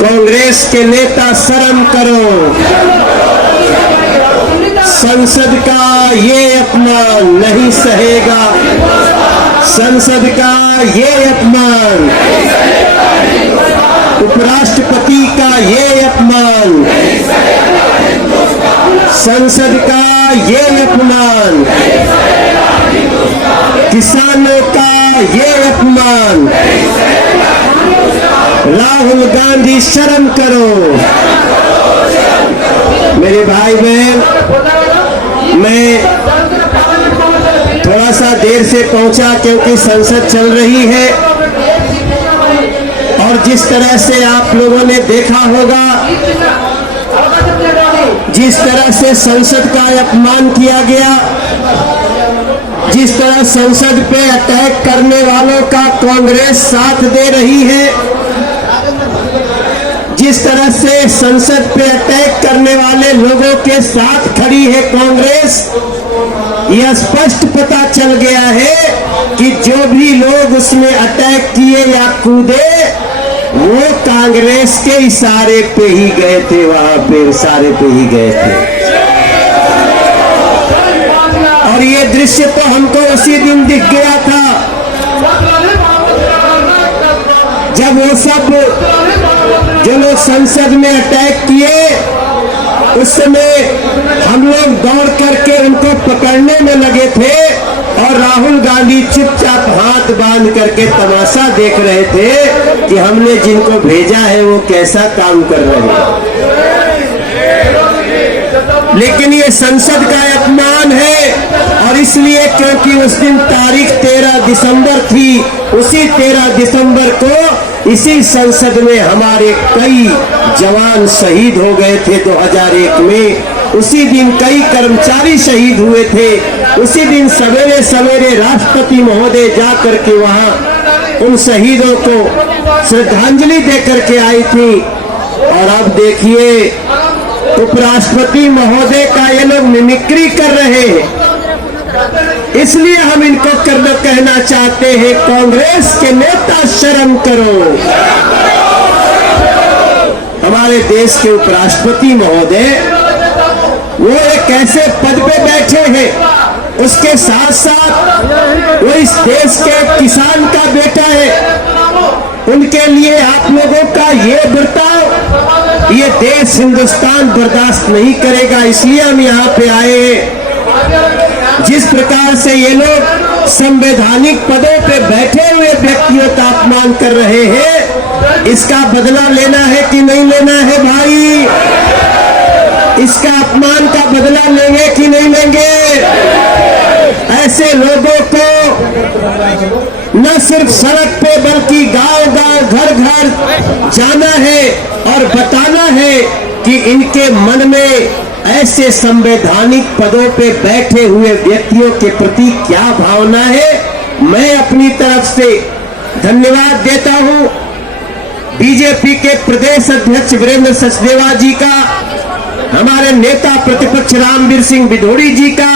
कांग्रेस के नेता शर्म करो, संसद का ये अपमान नहीं सहेगा, संसद का ये अपमान, उपराष्ट्रपति का ये अपमान, संसद का ये अपमान, किसानों का ये अपमान। राहुल गांधी शर्म करो। मेरे भाई बहन, मैं थोड़ा सा देर से पहुंचा क्योंकि संसद चल रही है और जिस तरह से आप लोगों ने देखा होगा, जिस तरह से संसद का अपमान किया गया, जिस तरह संसद पे अटैक करने वालों का कांग्रेस साथ दे रही है, जिस तरह से संसद पे अटैक करने वाले लोगों के साथ खड़ी है कांग्रेस, यह स्पष्ट पता चल गया है कि जो भी लोग उसमें अटैक किए या कूदे वो कांग्रेस के इशारे पे ही गए थे, वहां पे इशारे पे ही गए थे। और ये दृश्य तो हमको उसी दिन दिख गया था जब वो सब जो लोग संसद में अटैक किए, उस समय हम लोग दौड़ करके उनको पकड़ने में लगे थे और राहुल गांधी चुपचाप हाथ बांध करके तमाशा देख रहे थे कि हमने जिनको भेजा है वो कैसा काम कर रहे हैं। लेकिन ये संसद का अपमान है और इसलिए क्योंकि उस दिन तारीख 13 दिसंबर थी, उसी 13 दिसंबर को इसी संसद में हमारे कई जवान शहीद हो गए थे 2001 में। उसी दिन कई कर्मचारी शहीद हुए थे। उसी दिन सवेरे सवेरे राष्ट्रपति महोदय जा करके वहां उन शहीदों को श्रद्धांजलि दे करके आई थी। और अब देखिए उपराष्ट्रपति महोदय का ये लोग मिमिक्री कर रहे हैं। इसलिए हम इनको कहना चाहते हैं, कांग्रेस के नेता शर्म करो। हमारे देश के उपराष्ट्रपति महोदय वो एक ऐसे पद पे बैठे हैं, उसके साथ साथ वो इस देश के किसान का बेटा है। उनके लिए आप लोगों का ये बर्ताव ये देश हिंदुस्तान बर्दाश्त नहीं करेगा। इसलिए हम यहाँ पे आए हैं। जिस प्रकार से ये लोग संवैधानिक पदों पे बैठे हुए व्यक्तियों का अपमान कर रहे हैं, इसका बदला लेना है कि नहीं लेना है भाई? इसका अपमान का बदला लेंगे कि नहीं लेंगे? ऐसे लोगों को न सिर्फ सड़क पे बल्कि गांव-गांव, घर-घर जाना है और बताना है कि इनके मन में ऐसे संवैधानिक पदों पे बैठे हुए व्यक्तियों के प्रति क्या भावना है। मैं अपनी तरफ से धन्यवाद देता हूं बीजेपी के प्रदेश अध्यक्ष वीरेंद्र सचदेवा जी का, हमारे नेता प्रतिपक्ष रामवीर सिंह बिधोड़ी जी का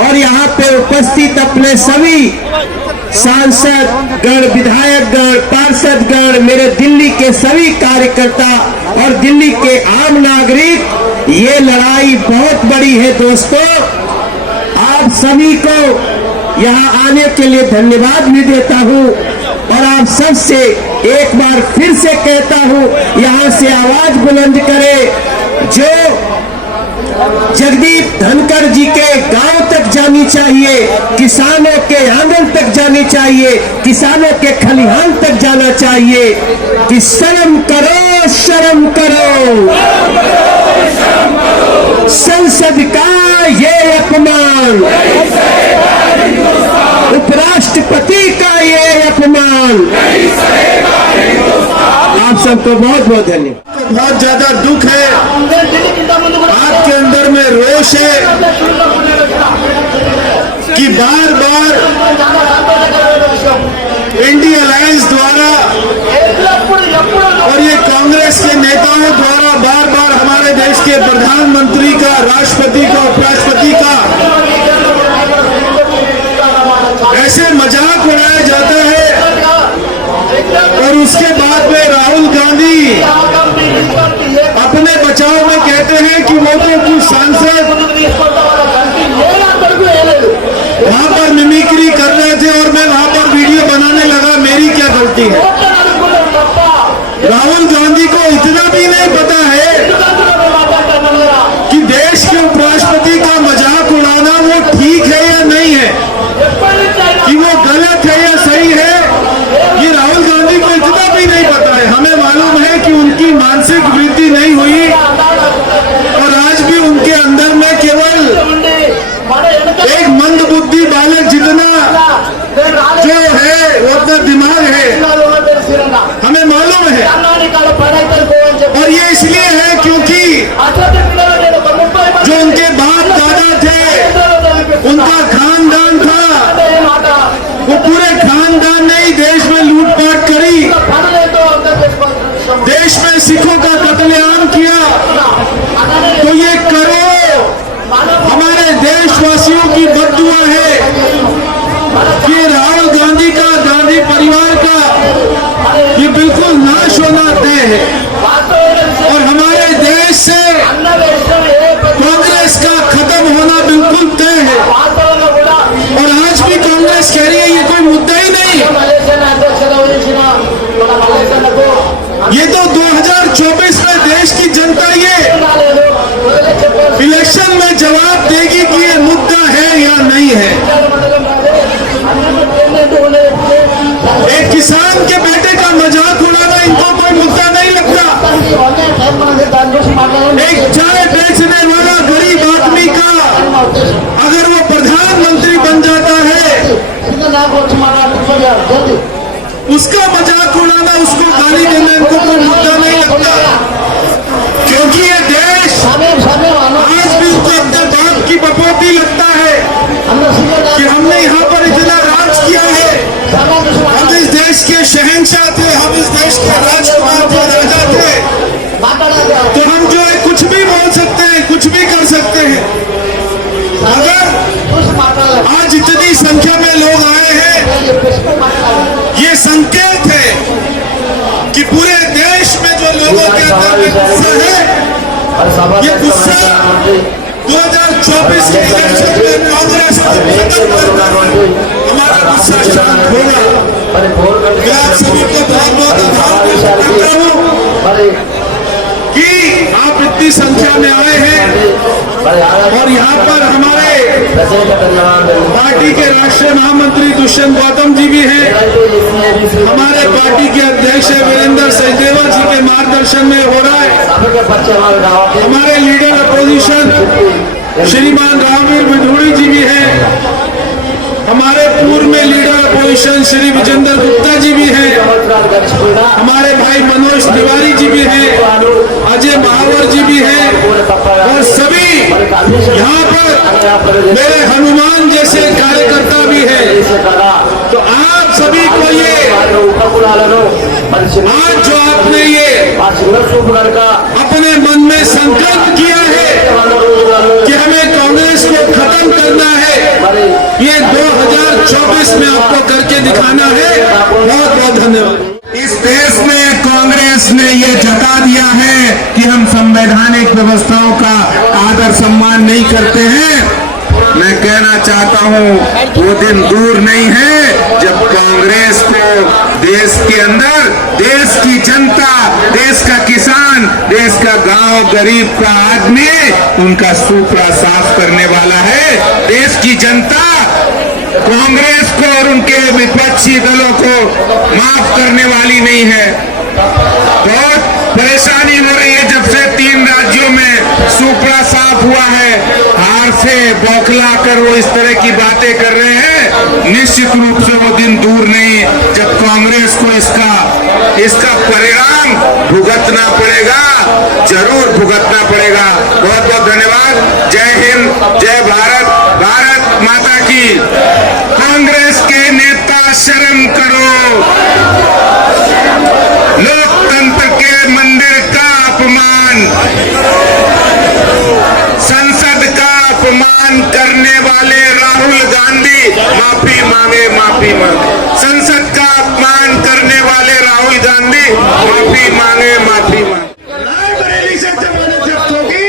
और यहाँ पे उपस्थित अपने सभी सांसद गण, विधायक गण, पार्षद गण, मेरे दिल्ली के सभी कार्यकर्ता और दिल्ली के आम नागरिक। ये लड़ाई बहुत बड़ी है दोस्तों। आप सभी को यहाँ आने के लिए धन्यवाद भी देता हूँ और आप सबसे एक बार फिर से कहता हूँ, यहाँ से आवाज बुलंद करें। जो जगदीप धनखड़ जी के गांव तक जानी चाहिए, किसानों के आंगन तक जानी चाहिए, किसानों के खलिहान तक जाना चाहिए कि शर्म करो, शर्म करो। संसद का ये अपमान, उपराष्ट्रपति का ये अपमान। आप सबको बहुत बहुत धन्यवाद। बहुत ज्यादा दुख है, आपके अंदर में रोष है कि बार बार इंडिया अलायंस द्वारा और ये कांग्रेस के नेताओं द्वारा बार बार हमारे देश के प्रधानमंत्री का, राष्ट्रपति का, उपराष्ट्रपति का ऐसे मजाक उड़ाया जाता है और उसके बाद में राहुल गांधी राहुल गांधी को इतना भी नहीं पता है कि देश के उपराष्ट्रपति का मजाक उड़ाना वो ठीक है या नहीं है, कि वो गलत है या सही है, ये राहुल गांधी को इतना भी नहीं पता है। हमें मालूम है कि उनकी मानसिक वृद्धि नहीं हुई और आज भी उनके अंदर में केवल एक मंदबुद्धि बालक जितना जो है वो अपना दिमाग है, हमें मालूम है। और ये इसलिए है क्योंकि जो उनके बाप दादा थे, उनका खानदान था, वो पूरे खानदान ने ही देश में लूटपाट करी, देश में सिखों का कत्लेआम किया। तो ये करो हमारे देशवासियों की बद्दुआ है कि राहुल गांधी का, गांधी परिवार का ये बिल्कुल नाश होना तय है और हमारे देश से कांग्रेस का खत्म होना बिल्कुल तय है। और आज भी कांग्रेस कह रही है ये कोई मुद्दा ही नहीं, ये तो 2024 में देश की जनता ये इलेक्शन में जवाब देगी कि ये मुद्दा है या नहीं है। एक किसान के बेटे का मजाक उड़ाना इनको कोई मुद्दा नहीं लगता। एक चाय बेचने वाला गरीब आदमी का अगर वो प्रधानमंत्री बन जाता है, उसका मजाक उड़ाना, उसको गाली देना इनको कोई मुद्दा नहीं लगता, क्योंकि ये देश आज भी उनको अपने बाप की बपोती लगता है कि हमने यहाँ पर इतना राज किया है, हम इस देश के शहंशाह थे, हम इस देश के राजकुमार थे, राजा थे, तो हम जो है कुछ भी बोल सकते हैं, कुछ भी कर सकते हैं। अगर आज इतनी संख्या में लोग आए हैं, ये संकेत है कि पूरे देश में जो लोगों के अंदर में गुस्सा है, ये गुस्सा 2024 के इलेक्शन में कांग्रेस को खत्म करना हमारा गुस्सा शांत होगा। मैं आप सभी को बहुत बहुत आभार व्यक्त करता हूँ कि आप इतनी संख्या में आए हैं और यहाँ पर हमारे पार्टी के राष्ट्रीय महामंत्री दुष्यंत गौतम जी भी हैं, हमारे पार्टी के अध्यक्ष वीरेंद्र सचदेवा जी के मार्गदर्शन में हो रहा है, हमारे लीडर अपोजिशन श्रीमान रामवीर बिधूड़ी जी भी हैं, हमारे पूर्व में लीडर अपोजिशन श्री विजेंद्र गुप्ता जी भी हैं, हमारे भाई मनोज तिवारी जी भी हैं, अजय महावर जी भी हैं और सभी यहाँ पर मेरे हनुमान जैसे कार्यकर्ता भी हैं। तो आप सभी को ये आज जो आपने ये अपने मन में संकल्प किया है कि हमें कांग्रेस को खत्म करना है, ये 2024 में आपको करके दिखाना है। बहुत बहुत धन्यवाद। इस देश में कांग्रेस ने ये जता दिया है कि हम संवैधानिक व्यवस्थाओं का आदर सम्मान नहीं करते हैं। मैं कहना चाहता हूं वो दिन दूर नहीं है जब कांग्रेस को देश के अंदर देश की जनता, देश का किसान, देश का गांव गरीब का आदमी उनका सूपड़ा साफ करने वाला है। देश की जनता कांग्रेस को और उनके विपक्षी दलों को माफ करने वाली नहीं है। बहुत परेशानी हो रही है जब से 3 राज्यों में सूपड़ा साफ हुआ है। हार से बौखला कर वो इस तरह की बातें कर रहे हैं। निश्चित रूप से वो दिन दूर नहीं जब कांग्रेस को इसका परिणाम भुगतना पड़ेगा, जरूर भुगतना पड़ेगा। बहुत बहुत धन्यवाद। जय हिंद, जय भारत, भारत माता की। कांग्रेस के नेता शर्म करो, लोकतंत्र के मंदिर का अपमान, संसद का अपमान करने वाले राहुल गांधी माफी मांगे, माफी मांगे। संसद का अपमान करने वाले राहुल गांधी माफी मांगे, माफी मांगे। रायबरेली से जब जब्त होगी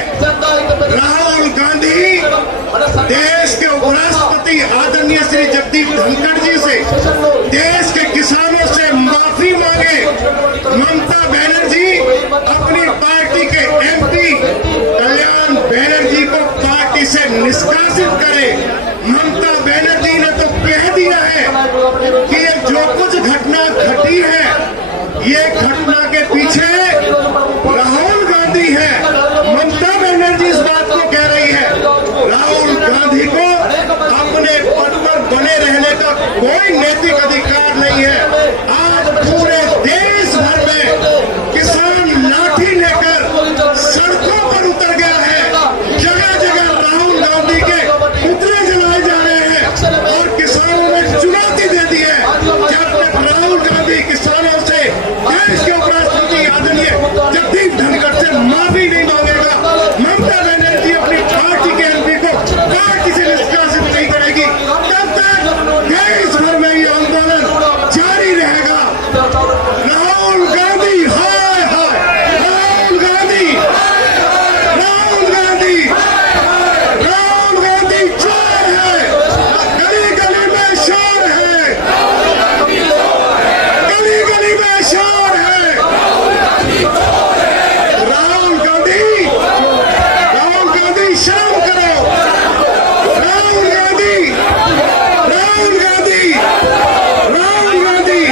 राहुल गांधी देश के उपराष्ट्रपति आदरणीय श्री जगदीप धनखड़ जी से देश के किसानों से माफी मांगे। ममता बनर्जी अपनी पार्टी के एमपी कल्याण बनर्जी को पार्टी से निष्कासित करे। ममता बनर्जी ने तो कह दिया है कि ये जो कुछ घटना घटी है ये घटना के पीछे राहुल गांधी है। ममता बनर्जी इस बात को कह रही है। राहुल गांधी को अपने पद पर बने रहने का कोई नैतिक अधिकार नहीं है। आज पूरे देश भर में किसान लाठी लेकर सड़कों पर उतर गया है। जगह जगह राहुल गांधी के पुतले जलाए जा रहे हैं और किसानों ने चुनौती दे दी है जब तक राहुल गांधी किसानों से देश के उपराष्ट्रपति आदरणीय जगदीप धनखड़ से माफी नहीं मांगेगा, ममता बनर्जी अपनी पार्टी के एमपी को पार्टी से निष्कासित नहीं करेगी, तब तक देश भर में ये आंदोलन जारी रहेगा। राहुल गांधी हाय हाय, राहुल गांधी, राहुल गांधी, राहुल गांधी चोर है, गली गली में शोर है, गली गली में शोर है। राहुल गांधी, राहुल गांधी शर्म करो। राहुल गांधी, राहुल गांधी, राहुल गांधी।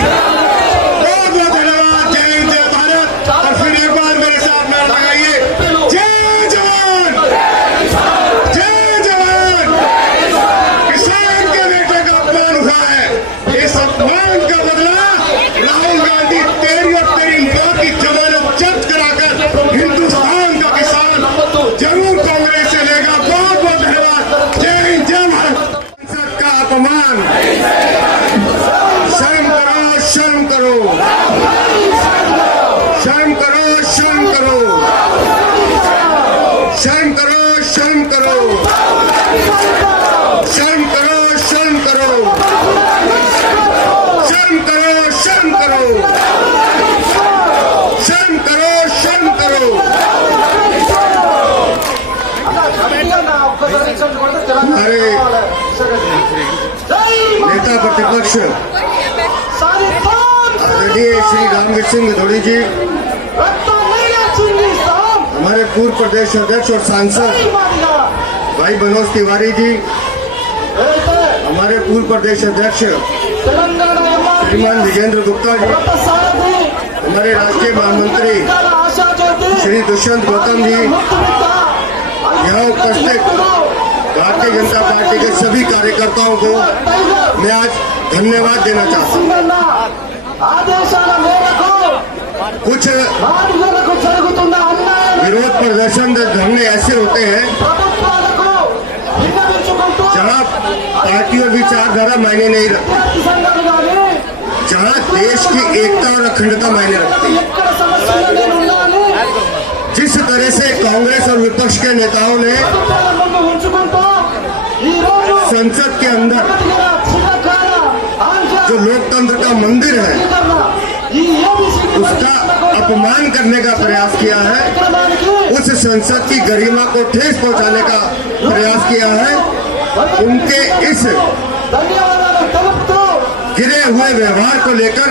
बहुत बहुत धन्यवाद। जय हिंद, जय भारत। और फिर एक बार मेरे साथ नारा लगाइए, जय जवान, जय जवान। किसान के बेटे का अपमान हुआ है, इस अपमान का बदला राहुल गांधी तेरी और तेरी मां की जमानत जब्त कराकर हिंदुस्तान का किसान जरूर कांग्रेस से लेगा। बहुत बहुत धन्यवाद। जय हिंद, जय भारत। संसद का अपमान, शर्म करो, शर्म करो, शर्म करो, शर्म करो, शर्म करो, शर्म करो, शर्म करो, शर्म करो, शर्म करो, शर्म करो, शर्म करो, शर्म करो। हमारे नेता प्रतिपक्ष आदरणीय श्री रामवीर सिंह धोड़ी जी, हमारे पूर्व प्रदेश अध्यक्ष और सांसद भाई मनोज तिवारी जी, हमारे पूर्व प्रदेश अध्यक्ष श्रीमान विजेंद्र गुप्ता जी, हमारे राष्ट्रीय महामंत्री श्री दुष्यंत गौतम जी, यहाँ उपस्थित भारतीय जनता पार्टी के सभी कार्यकर्ताओं को मैं आज धन्यवाद देना चाहता हूँ। कुछ विरोध प्रदर्शन धरने ऐसे होते हैं जहाँ पार्टी और विचारधारा मायने नहीं रखती, जहाँ देश की एकता और अखंडता मायने रखती है। जिस तरह से कांग्रेस और विपक्ष के नेताओं ने संसद के अंदर जो लोकतंत्र का मंदिर है उसका अपमान करने का प्रयास किया है, उस संसद की गरिमा को ठेस पहुंचाने का प्रयास किया है, उनके इस गिरे हुए व्यवहार को लेकर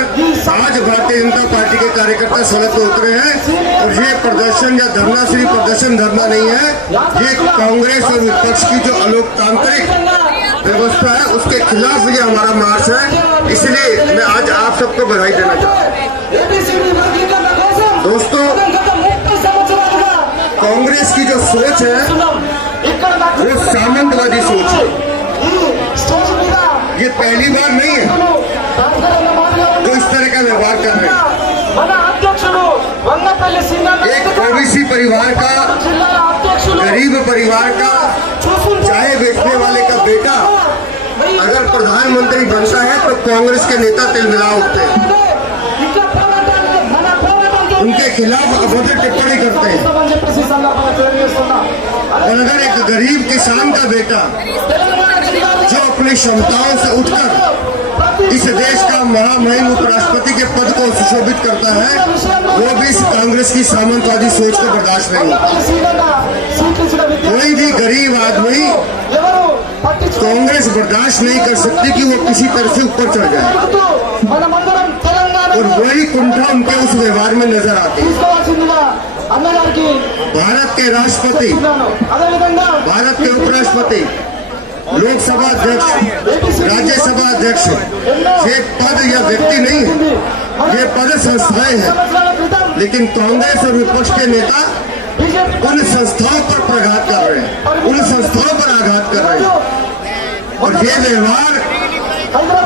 आज भारतीय जनता पार्टी के कार्यकर्ता सड़क पर उतरे हैं। और ये प्रदर्शन या धरना सिर्फ प्रदर्शन धरना नहीं है, ये कांग्रेस और विपक्ष की जो अलोकतांत्रिक व्यवस्था है उसके खिलाफ ये हमारा मार्च है। इसलिए मैं आज आप सबको बधाई देना चाहता हूँ। दोस्तों, कांग्रेस की जो सोच है वो सामंतवादी सोच है। ये पहली बार नहीं है जो इस तरह का व्यवहार कर रहे हैं। एक ओबीसी परिवार का, गरीब परिवार का, चाय बेचने वाले का बेटा अगर प्रधानमंत्री बनता है तो कांग्रेस के नेता तिलमिला उठते हैं, उनके खिलाफ अभद्र टिप्पणी करते हैं। और अगर एक गरीब किसान का बेटा जो अपनी क्षमताओं से उठकर इस देश का महामहिम उपराष्ट्रपति के पद को सुशोभित करता है, वो भी इस कांग्रेस की सामंतवादी सोच को बर्दाश्त नहीं होता। कोई भी गरीब आदमी कांग्रेस बर्दाश्त नहीं कर सकती कि वो किसी तरह से ऊपर चढ़ जाए, और वही कुंठा उनके उस व्यवहार में नजर आती है। भारत के राष्ट्रपति, भारत के उपराष्ट्रपति, लोकसभा अध्यक्ष, राज्यसभा अध्यक्ष, ये पद या व्यक्ति नहीं है, ये पद संस्थाएं हैं। लेकिन कांग्रेस और विपक्ष के नेता उन संस्थाओं पर प्रघात कर रहे हैं, उन संस्थाओं पर आघात कर रहे हैं, और ये व्यवहार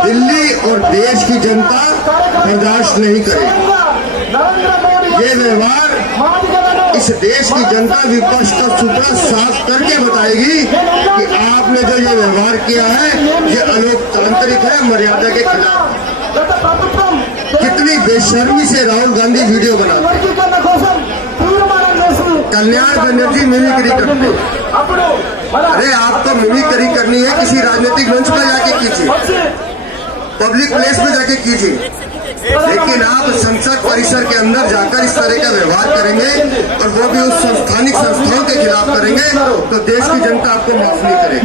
दिल्ली और देश की जनता बर्दाश्त नहीं करेगी। ये व्यवहार इस देश की जनता विपक्ष का सुपड़ा साफ करके बताएगी कि आपने जो ये व्यवहार किया है ये अलोकतांत्रिक है, मर्यादा के खिलाफ। कितनी बेशर्मी से राहुल गांधी वीडियो बनाते हैं, कल्याण बनर्जी मिमिक्री करते हैं। अरे आपको मिमिक्री करनी है किसी राजनीतिक मंच पर जाके कीजिए, पब्लिक प्लेस में जाके कीजिए, लेकिन आप संसद परिसर के अंदर जाकर इस तरह का व्यवहार करेंगे और वो भी उस संस्थानिक संस्थाओं के खिलाफ करेंगे तो देश की जनता आपको माफ नहीं करेगी।